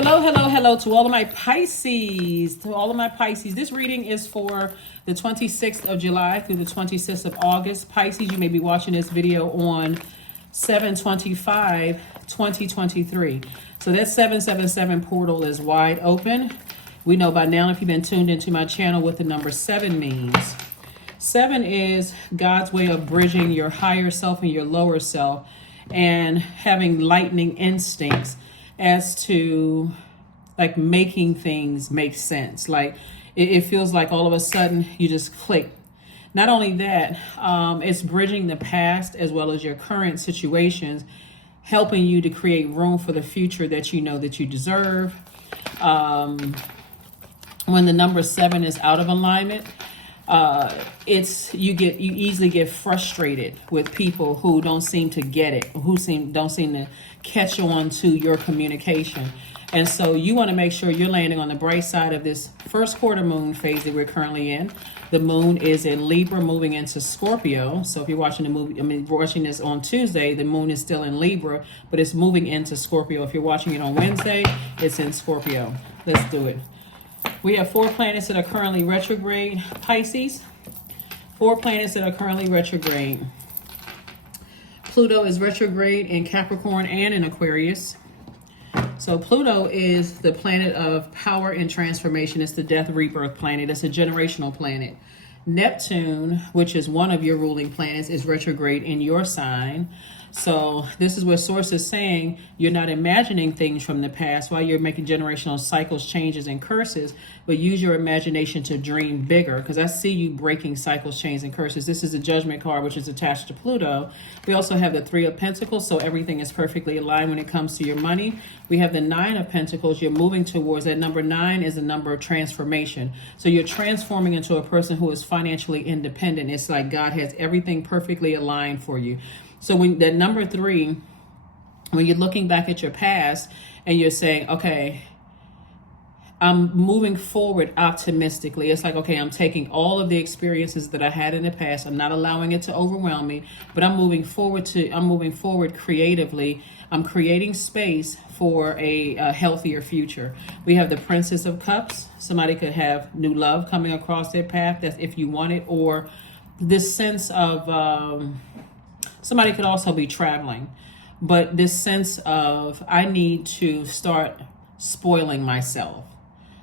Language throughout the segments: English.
Hello, hello, hello to all of my Pisces. To all of my Pisces. This reading is for the 26th of July through the 26th of August. Pisces, you may be watching this video on 7/25/2023. So that 777 portal is wide open. We know by now, if you've been tuned into my channel, what the number 7 means. 7 is God's way of bridging your higher self and your lower self and having lightning instincts as to like making things make sense. Like it feels like all of a sudden you just click. Not only that, it's bridging the past as well as your current situations, helping you to create room for the future that you know that you deserve. When the number 7 is out of alignment, you easily get frustrated with people who don't seem to get it, who don't seem to catch on to your communication. And so you want to make sure you're landing on the bright side of this first quarter moon phase that we're currently in. The moon is in Libra, moving into Scorpio. So if you're watching watching this on Tuesday, the moon is still in Libra, but it's moving into Scorpio. If you're watching it on Wednesday, it's in Scorpio. Let's do it. We have 4 planets that are currently retrograde, Pisces. 4 planets that are currently retrograde. Pluto is retrograde in Capricorn and in Aquarius. So Pluto is the planet of power and transformation. It's the death rebirth planet. It's a generational planet. Neptune, which is one of your ruling planets, is retrograde in your sign. So this is where Source is saying you're not imagining things from the past while you're making generational cycles, changes, and curses, but use your imagination to dream bigger, because I see you breaking cycles, changes, and curses. This is the Judgment card, which is attached to Pluto. We also have the 3 of Pentacles, so everything is perfectly aligned when it comes to your money. We have the 9 of Pentacles. You're moving towards that. Number 9 is a number of transformation. So you're transforming into a person who is financially independent. It's like God has everything perfectly aligned for you. So when that number 3, when you're looking back at your past and you're saying, okay, I'm moving forward optimistically. It's like, okay, I'm taking all of the experiences that I had in the past. I'm not allowing it to overwhelm me, but I'm moving forward creatively. I'm creating space for a healthier future. We have the Princess of Cups. Somebody could have new love coming across their path. That's if you want it, or this sense of, somebody could also be traveling, but this sense of, I need to start spoiling myself,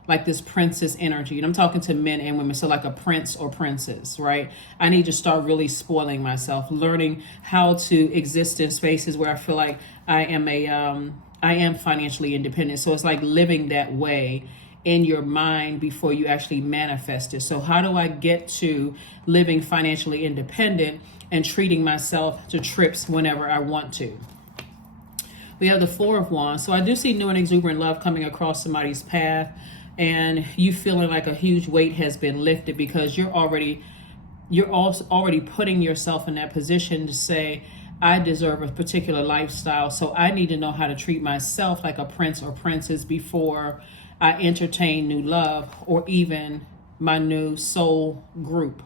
like this princess energy. And I'm talking to men and women, so like a prince or princess, right? I need to start really spoiling myself, learning how to exist in spaces where I feel like I am financially independent. So it's like living that way in your mind before you actually manifest it. So how do I get to living financially independent and treating myself to trips whenever I want to? We have the 4 of Wands. So I do see new and exuberant love coming across somebody's path, and you feeling like a huge weight has been lifted because you're already putting yourself in that position to say, I deserve a particular lifestyle, so I need to know how to treat myself like a prince or princess before I entertain new love or even my new soul group,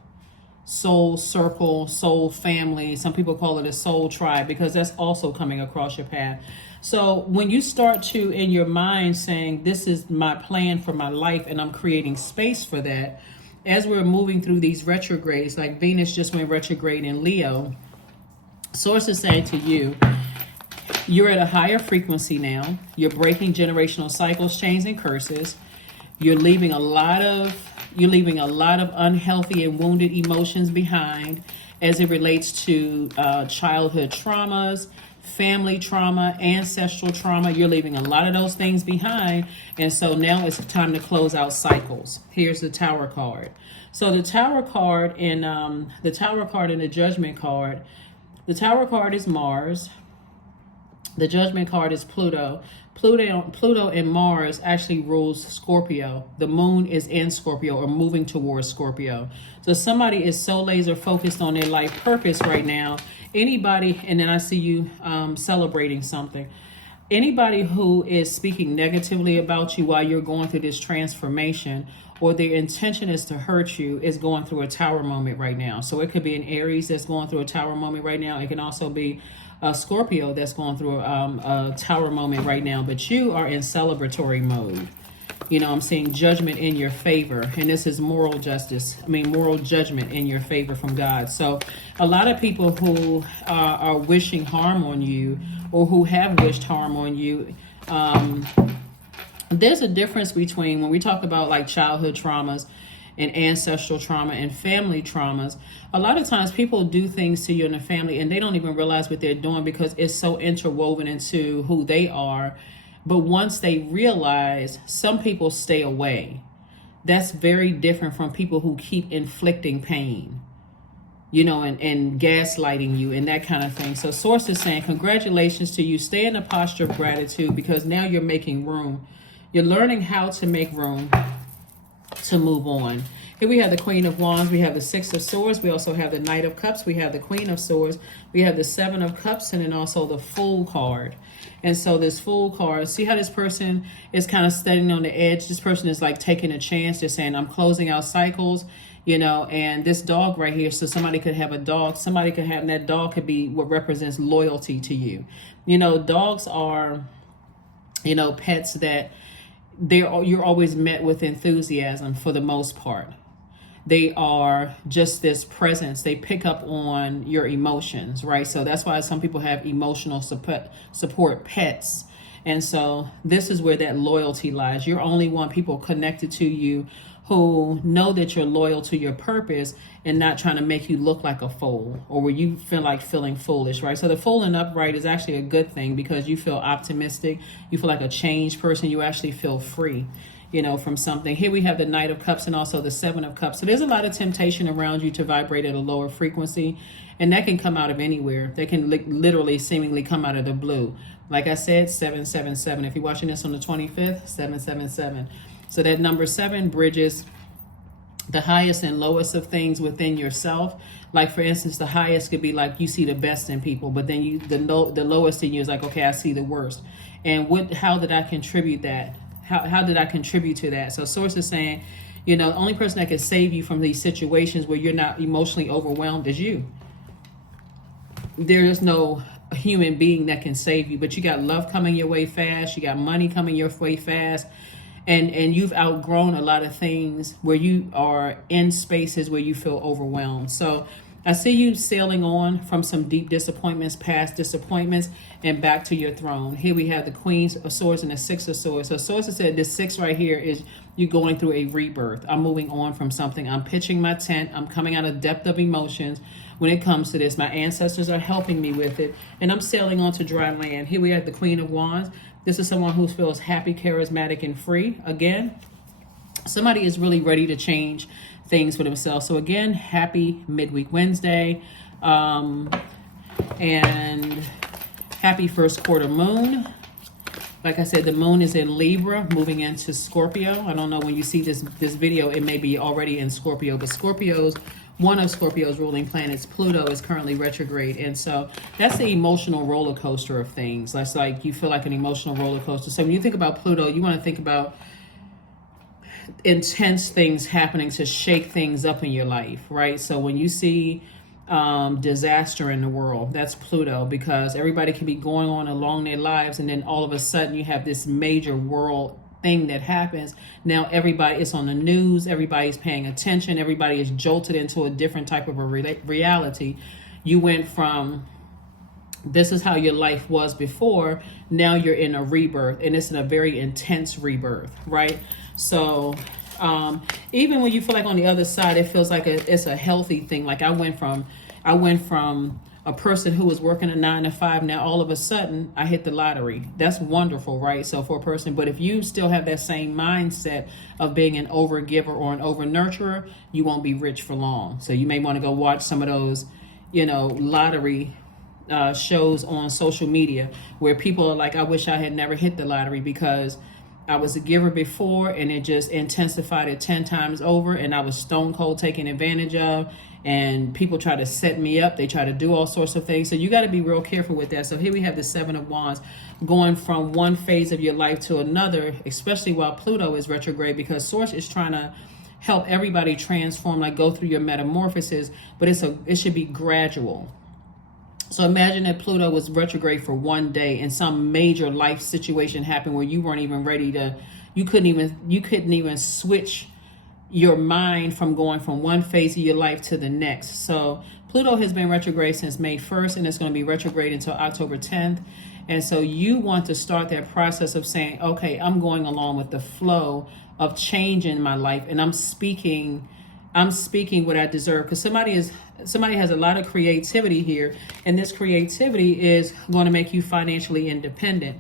soul circle, soul family. Some people call it a soul tribe, because that's also coming across your path. So when you start to, in your mind, saying, this is my plan for my life and I'm creating space for that, as we're moving through these retrogrades, like Venus just went retrograde in Leo, Source is saying to you, you're at a higher frequency now. You're breaking generational cycles, chains, and curses. You're leaving a lot of unhealthy and wounded emotions behind as it relates to childhood traumas, family trauma, ancestral trauma. You're leaving a lot of those things behind. And so now it's time to close out cycles. Here's the Tower card. So the Tower card and the Judgment card. The Tower card is Mars. The Judgment card is Pluto. Pluto and Mars actually rules Scorpio. The moon is in Scorpio or moving towards Scorpio. So somebody is so laser focused on their life purpose right now. Anybody, and then I see you celebrating something. Anybody who is speaking negatively about you while you're going through this transformation, or their intention is to hurt you, is going through a Tower moment right now. So it could be an Aries that's going through a Tower moment right now. It can also be a Scorpio that's going through a tower moment right now, but you are in celebratory mode. You know, I'm seeing judgment in your favor, and this is moral justice. I mean, moral judgment in your favor from God. So a lot of people who are wishing harm on you, or who have wished harm on you, there's a difference between when we talk about like childhood traumas and ancestral trauma and family traumas. A lot of times people do things to you in the family and they don't even realize what they're doing because it's so interwoven into who they are. But once they realize, some people stay away. That's very different from people who keep inflicting pain, you know, and gaslighting you and that kind of thing. So Source is saying, congratulations to you. Stay in a posture of gratitude because now you're making room. You're learning how to make room to move on. Here we have the Queen of Wands. We have the Six of Swords. We also have the Knight of Cups. We have the Queen of Swords. We have the Seven of Cups, and then also the Fool card. And so this Fool card, see how this person is kind of standing on the edge? This person is like taking a chance. They're saying, I'm closing out cycles, you know, and this dog right here. So somebody could have a dog. Somebody could have, and that dog could be what represents loyalty to you. You know, dogs are, you know, pets that you're always met with enthusiasm for the most part. They are just this presence. They pick up on your emotions, right? So that's why some people have emotional support pets. And so this is where that loyalty lies. You're only one people connected to you who know that you're loyal to your purpose and not trying to make you look like a fool or where you feel like feeling foolish, right? So the Fool and upright is actually a good thing because you feel optimistic. You feel like a changed person. You actually feel free, you know, from something. Here we have the Knight of Cups and also the Seven of Cups. So there's a lot of temptation around you to vibrate at a lower frequency, and that can come out of anywhere. They can literally seemingly come out of the blue. Like I said, 777. If you're watching this on the 25th, 777. So that number 7 bridges the highest and lowest of things within yourself. Like for instance, the highest could be like you see the best in people, but then the lowest in you is like, okay, I see the worst. And how did I contribute that? How did I contribute to that? So Source is saying, you know, the only person that can save you from these situations where you're not emotionally overwhelmed is you. There is no human being that can save you, but you got love coming your way fast. You got money coming your way fast. And you've outgrown a lot of things where you are in spaces where you feel overwhelmed. So I see you sailing on from some deep disappointments, past disappointments, and back to your throne. Here we have the Queen of Swords and the Six of Swords. So Swords has said this 6 right here is you going through a rebirth. I'm moving on from something. I'm pitching my tent. I'm coming out of depth of emotions when it comes to this. My ancestors are helping me with it. And I'm sailing onto dry land. Here we have the Queen of Wands. This is someone who feels happy, charismatic, and free. Again, somebody is really ready to change things for themselves. So again, happy midweek Wednesday. And happy first quarter moon. Like I said, the moon is in Libra, moving into Scorpio. I don't know when you see this video, it may be already in Scorpio, but one of Scorpio's ruling planets, Pluto, is currently retrograde. And so that's the emotional roller coaster of things. That's like, you feel like an emotional roller coaster. So when you think about Pluto, you want to think about intense things happening to shake things up in your life, right? So when you see disaster in the world, that's Pluto, because everybody can be going on along their lives, and then all of a sudden you have this major world thing that happens. Now everybody is on the news, everybody's paying attention, everybody is jolted into a different type of a reality. You went from this is how your life was before, now you're in a rebirth, and it's in a very intense rebirth, right? So even when you feel like on the other side, it feels like it's a healthy thing. Like I went from a person who was working a 9 to 5. Now all of a sudden I hit the lottery. That's wonderful, right? So for a person, but if you still have that same mindset of being an over giver or an over nurturer, you won't be rich for long. So you may want to go watch some of those, you know, lottery shows on social media where people are like, I wish I had never hit the lottery because I was a giver before and it just intensified it 10 times over, and I was stone cold taken advantage of, and people try to set me up. They try to do all sorts of things. So you got to be real careful with that. So here we have the Seven of Wands going from one phase of your life to another, especially while Pluto is retrograde, because Source is trying to help everybody transform, like go through your metamorphosis, but it should be gradual. So imagine that Pluto was retrograde for one day and some major life situation happened where you weren't even ready to, you couldn't even switch your mind from going from one phase of your life to the next. So Pluto has been retrograde since May 1st, and it's going to be retrograde until October 10th. And so you want to start that process of saying, okay, I'm going along with the flow of change in my life, and I'm speaking what I deserve, because somebody has a lot of creativity here, and this creativity is going to make you financially independent.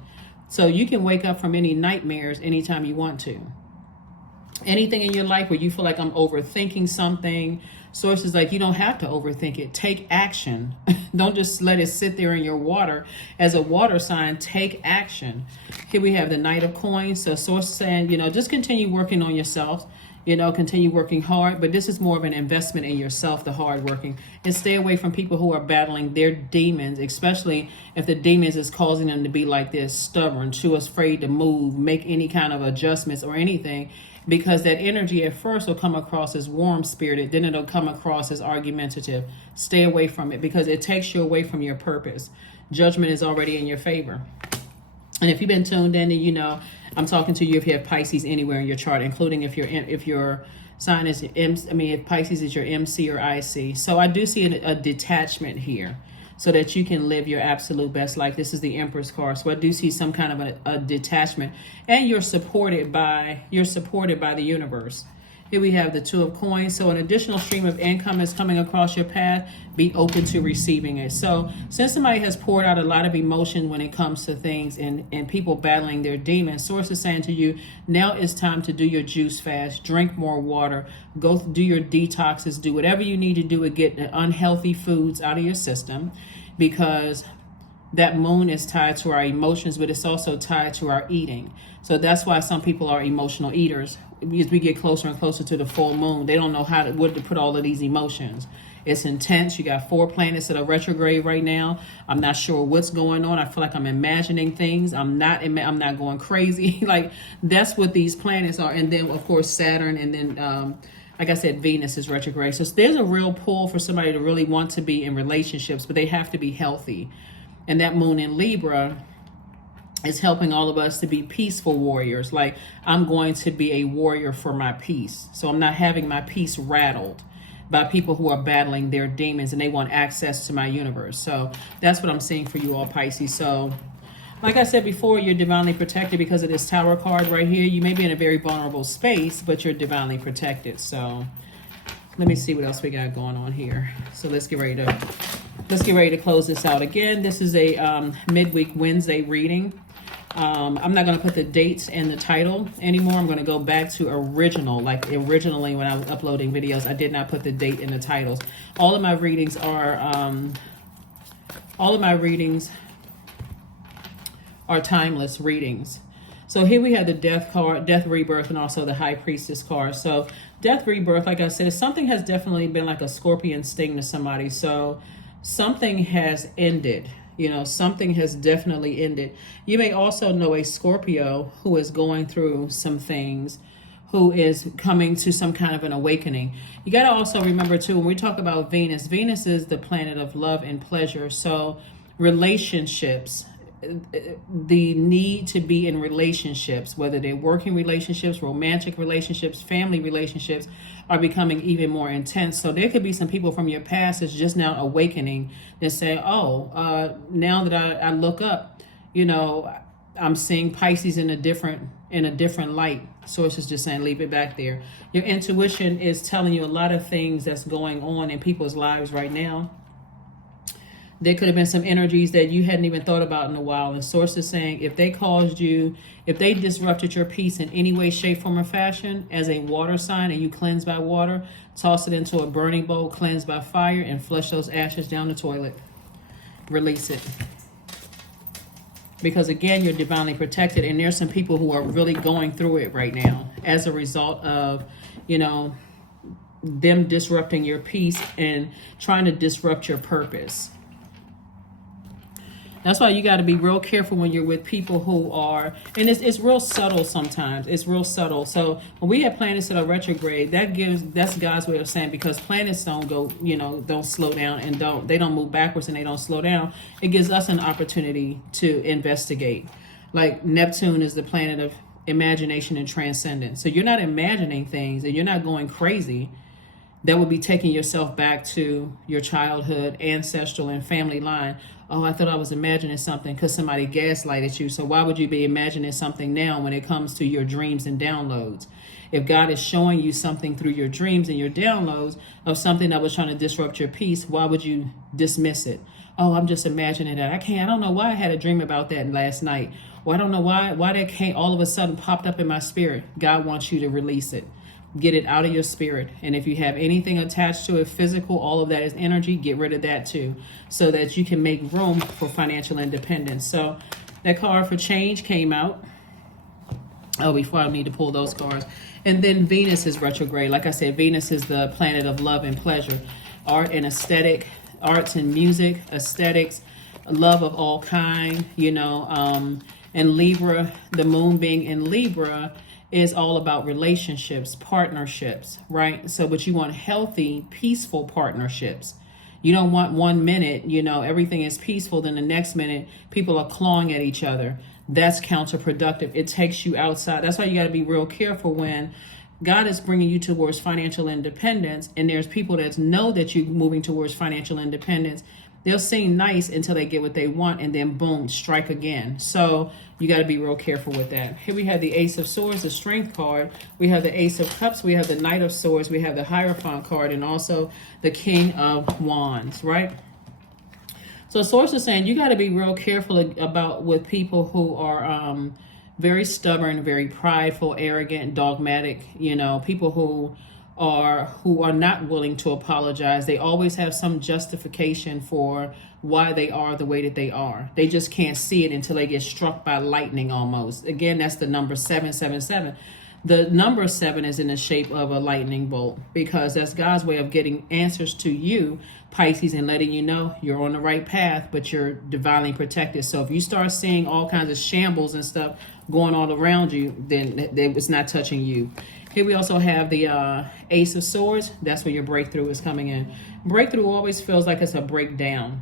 So you can wake up from any nightmares anytime you want to. Anything in your life where you feel like I'm overthinking something, sources like, you don't have to overthink it. Take action. Don't just let it sit there in your water. As a water sign, take action. Here we have the Knight of Coins. So source saying, just continue working on yourself. Continue working hard, but this is more of an investment in yourself, the hard working, and stay away from people who are battling their demons, especially if the demons is causing them to be like this, stubborn, too afraid to move, make any kind of adjustments or anything, because that energy at first will come across as warm spirited, then it'll come across as argumentative. Stay away from it because it takes you away from your purpose. Judgment is already in your favor. And if you've been tuned in, then I'm talking to you if you have Pisces anywhere in your chart, including if your sign is if Pisces is your MC or IC. So I do see a detachment here, so that you can live your absolute best life. This is the Empress card, so I do see some kind of a detachment, and you're supported by the universe. Here we have the Two of Coins. So an additional stream of income is coming across your path. Be open to receiving it. So since somebody has poured out a lot of emotion when it comes to things and people battling their demons, Source is saying to you, now it's time to do your juice fast, drink more water, go do your detoxes, do whatever you need to do to get the unhealthy foods out of your system, because that moon is tied to our emotions, but it's also tied to our eating. So that's why some people are emotional eaters. As we get closer and closer to the full moon, they don't know where to put all of these emotions. It's intense. You got 4 planets that are retrograde right now. I'm not sure what's going on. I feel like I'm imagining things. I'm not going crazy. Like, that's what these planets are. And then, of course, Saturn, and then like I said, Venus is retrograde. So there's a real pull for somebody to really want to be in relationships, but they have to be healthy. And that moon in Libra is helping all of us to be peaceful warriors. Like, I'm going to be a warrior for my peace. So I'm not having my peace rattled by people who are battling their demons and they want access to my universe. So that's what I'm seeing for you all, Pisces. So like I said before, you're divinely protected because of this Tower card right here. You may be in a very vulnerable space, but you're divinely protected. So let me see what else we got going on here. So let's get ready to close this out. Again, this is a midweek Wednesday reading. I'm not going to put the dates in the title anymore. I'm going to go back to original. Like originally when I was uploading videos, I did not put the date in the titles. All of my readings are timeless readings. So here we have the Death card, Death, Rebirth, and also the High Priestess card. So Death, Rebirth, like I said, something has definitely been like a scorpion sting to somebody. So something has ended. Something has definitely ended. You may also know a Scorpio who is going through some things, who is coming to some kind of an awakening. You got to also remember, too, when we talk about Venus, Venus is the planet of love and pleasure. So relationships, the need to be in relationships, whether they're working relationships, romantic relationships, family relationships, are becoming even more intense. So there could be some people from your past that's just now awakening and say, now that I look up, I'm seeing Pisces in a different light. Source is just saying, leave it back there. Your intuition is telling you a lot of things that's going on in people's lives right now. There could have been some energies that you hadn't even thought about in a while. And Source is saying, if they disrupted your peace in any way, shape, form, or fashion as a water sign, and you cleanse by water, toss it into a burning bowl, cleanse by fire, and flush those ashes down the toilet. Release it. Because again, you're divinely protected, and there's some people who are really going through it right now as a result of, them disrupting your peace and trying to disrupt your purpose. That's why you got to be real careful when you're with people who are, and it's real subtle sometimes. It's real subtle. So when we have planets that are retrograde, that's God's way of saying, because planets don't go, don't slow down, and they don't move backwards, and they don't slow down. It gives us an opportunity to investigate. Like Neptune is the planet of imagination and transcendence. So you're not imagining things, and you're not going crazy. That would be taking yourself back to your childhood, ancestral, and family line. Oh, I thought I was imagining something because somebody gaslighted you. So why would you be imagining something now when it comes to your dreams and downloads? If God is showing you something through your dreams and your downloads of something that was trying to disrupt your peace, why would you dismiss it? Oh, I'm just imagining that. I don't know why I had a dream about that last night. Or I don't know why that came all of a sudden popped up in my spirit. God wants you to release it. Get it out of your spirit. And if you have anything attached to it, physical, all of that is energy, get rid of that too, so that you can make room for financial independence. So that card for change came out. Oh, before I need to pull those cards. And then Venus is retrograde. Like I said, Venus is the planet of love and pleasure, art and aesthetic, arts and music, aesthetics, love of all kind, and Libra, the moon being in Libra, is all about relationships, partnerships, right? So, but you want healthy, peaceful partnerships. You don't want 1 minute, everything is peaceful, then the next minute people are clawing at each other. That's counterproductive. It takes you outside. That's why you got to be real careful when God is bringing you towards financial independence, and there's people that know that you're moving towards financial independence. They'll seem nice until they get what they want, and then boom, strike again. So you got to be real careful with that. Here we have the Ace of Swords, the Strength card. We have the Ace of Cups. We have the Knight of Swords. We have the Hierophant card, and also the King of Wands, right? So Source is saying you got to be real careful about with people who are very stubborn, very prideful, arrogant, dogmatic. People who are not willing to apologize. They always have some justification for why they are the way that they are. They just can't see it until they get struck by lightning almost. Again, that's the number 777. The number 7 is in the shape of a lightning bolt, because that's God's way of getting answers to you, Pisces, and letting you know you're on the right path, but you're divinely protected. So if you start seeing all kinds of shambles and stuff going all around you, then it's not touching you. Here we also have the Ace of Swords. That's where your breakthrough is coming in. Breakthrough always feels like it's a breakdown,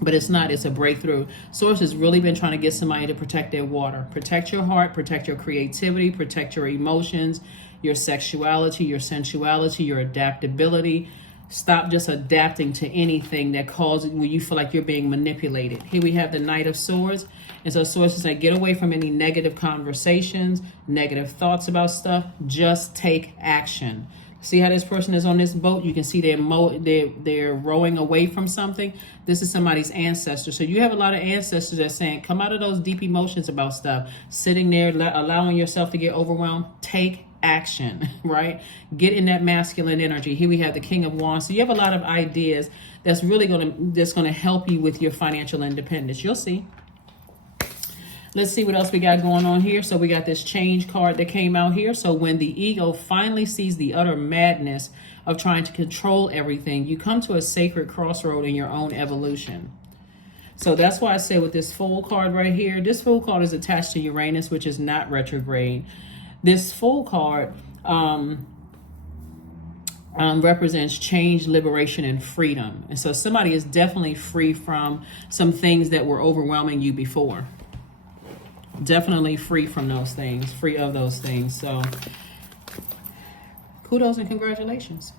but it's not. It's a breakthrough. Source has really been trying to get somebody to protect their water. Protect your heart, protect your creativity, protect your emotions, your sexuality, your sensuality, your adaptability. Stop just adapting to anything that causes when you feel like you're being manipulated. Here we have the Knight of Swords. And so sources say, get away from any negative conversations, negative thoughts about stuff. Just take action. See how this person is on this boat? You can see they're rowing away from something. This is somebody's ancestor. So you have a lot of ancestors that are saying, come out of those deep emotions about stuff. Sitting there, allowing yourself to get overwhelmed. Take action, right? Get in that masculine energy. Here we have the King of Wands. So you have a lot of ideas that's really going to help you with your financial independence. You'll see. Let's see what else we got going on here. So we got this change card that came out here. So when the ego finally sees the utter madness of trying to control everything, you come to a sacred crossroad in your own evolution. So that's why I say with this Fool card right here, this Fool card is attached to Uranus, which is not retrograde. This Fool card represents change, liberation, and freedom. And so somebody is definitely free from some things that were overwhelming you before. Definitely free from those things, free of those things. So kudos and congratulations.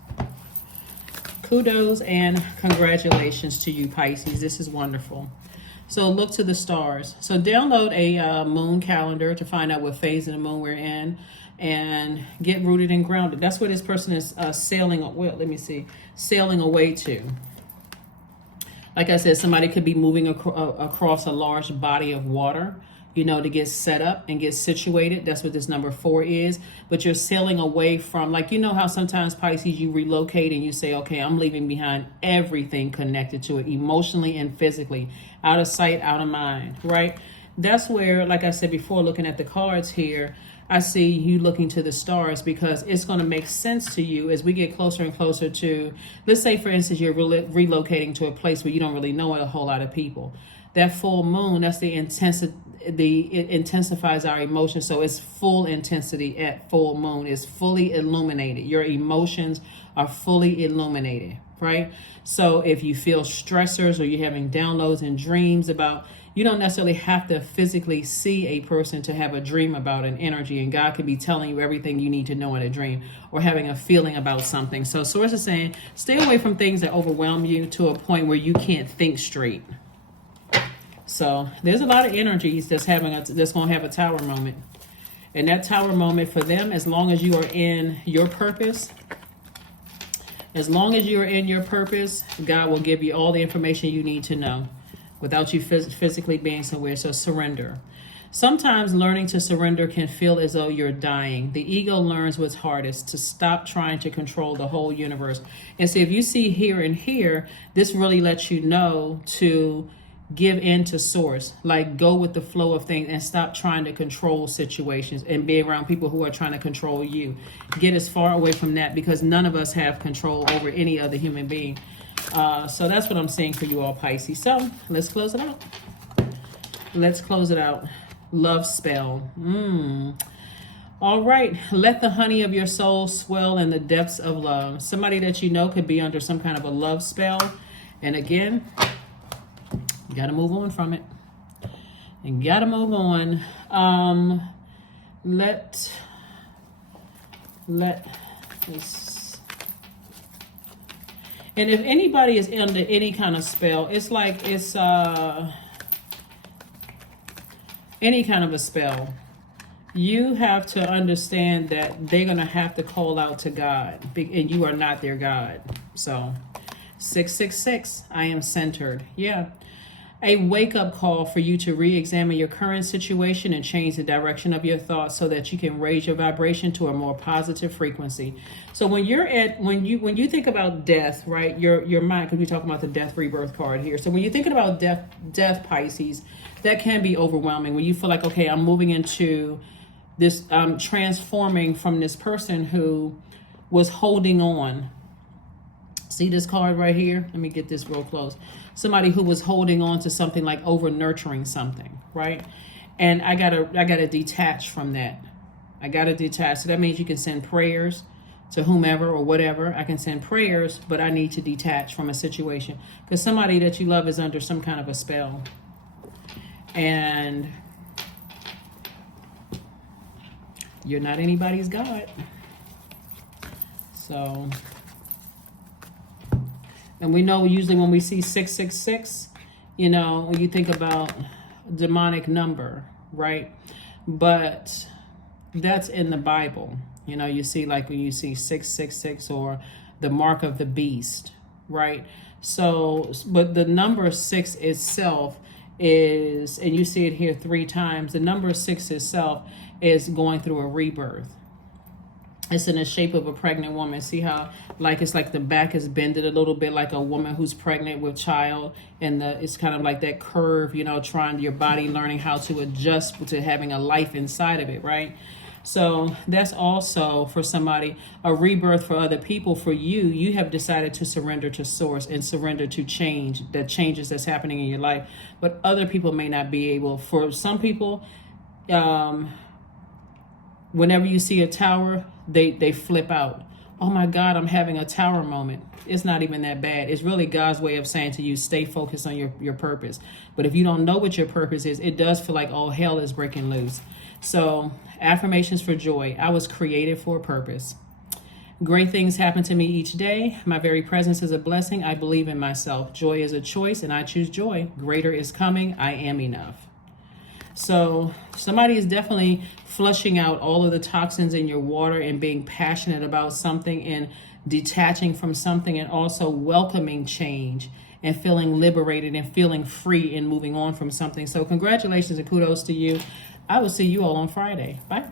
Kudos and congratulations to you, Pisces. This is wonderful. So look to the stars. So download a moon calendar to find out what phase of the moon we're in, and get rooted and grounded. That's where this person is sailing away to. Like I said, somebody could be moving across a large body of water, to get set up and get situated. That's what this number 4 is. But you're sailing away from, how sometimes Pisces, you relocate and you say, okay, I'm leaving behind everything connected to it, emotionally and physically, out of sight, out of mind, right? That's where, like I said before, looking at the cards here, I see you looking to the stars, because it's going to make sense to you as we get closer and closer to, let's say, for instance, you're relocating to a place where you don't really know a whole lot of people. that full moon, that's the intensity. It intensifies our emotions. So it's full intensity at full moon. It's fully illuminated. Your emotions are fully illuminated, right? So if you feel stressors or you're having downloads and dreams about, you don't necessarily have to physically see a person to have a dream about an energy, and God could be telling you everything you need to know in a dream, or having a feeling about something. So Source is saying, stay away from things that overwhelm you to a point where you can't think straight. So there's a lot of energies that's going to have a tower moment. And that tower moment for them, as long as you are in your purpose, God will give you all the information you need to know without you physically being somewhere. So surrender. Sometimes learning to surrender can feel as though you're dying. The ego learns what's hardest, to stop trying to control the whole universe. And so if you see here and here, this really lets you know to give in to source, like go with the flow of things and stop trying to control situations and be around people who are trying to control you. Get as far away from that, because none of us have control over any other human being. So that's what I'm saying for you all, Pisces. So let's close it out. Love spell. All right. Let the honey of your soul swell in the depths of love. Somebody that you know could be under some kind of a love spell. And again, you got to move on from it. And got to move on. Let's. And if anybody is under any kind of spell, it's like it's any kind of a spell. You have to understand that they're going to have to call out to God, and you are not their God. So 666, I am centered. Yeah. A wake-up call for you to re-examine your current situation and change the direction of your thoughts so that you can raise your vibration to a more positive frequency. So when you think about death, right, your mind, because we talk about the death rebirth card here. So when you're thinking about death, Pisces, that can be overwhelming when you feel like, okay, I'm moving into this, transforming from this person who was holding on. See this card right here? Let me get this real close. Somebody who was holding on to something, like over nurturing something, right? And I gotta detach from that. I gotta detach. So that means you can send prayers to whomever or whatever. I can send prayers, but I need to detach from a situation, because somebody that you love is under some kind of a spell. And you're not anybody's God. So, and we know usually when we see 666, you know, when you think about demonic number, right? But that's in the Bible. You know, you see, like when you see 666 or the mark of the beast, right? So, but the number 6 itself is, and you see it here 3 times, the number 6 itself is going through a rebirth. It's in the shape of a pregnant woman. See how, like, it's like the back is bended a little bit, like a woman who's pregnant with child, and it's kind of like that curve, you know, trying your body learning how to adjust to having a life inside of it, right? So that's also for somebody a rebirth. For other people, for you have decided to surrender to source and surrender to change, the changes that's happening in your life. But other people may not be able. For some people, whenever you see a tower, they flip out. Oh my God, I'm having a tower moment. It's not even that bad. It's really God's way of saying to you, stay focused on your purpose. But if you don't know what your purpose is, it does feel like all hell is breaking loose. So affirmations for joy. I was created for a purpose. Great things happen to me each day. My very presence is a blessing. I believe in myself. Joy is a choice, and I choose joy. Greater is coming. I am enough. So somebody is definitely flushing out all of the toxins in your water and being passionate about something and detaching from something, and also welcoming change and feeling liberated and feeling free and moving on from something. So congratulations and kudos to you. I will see you all on Friday. Bye.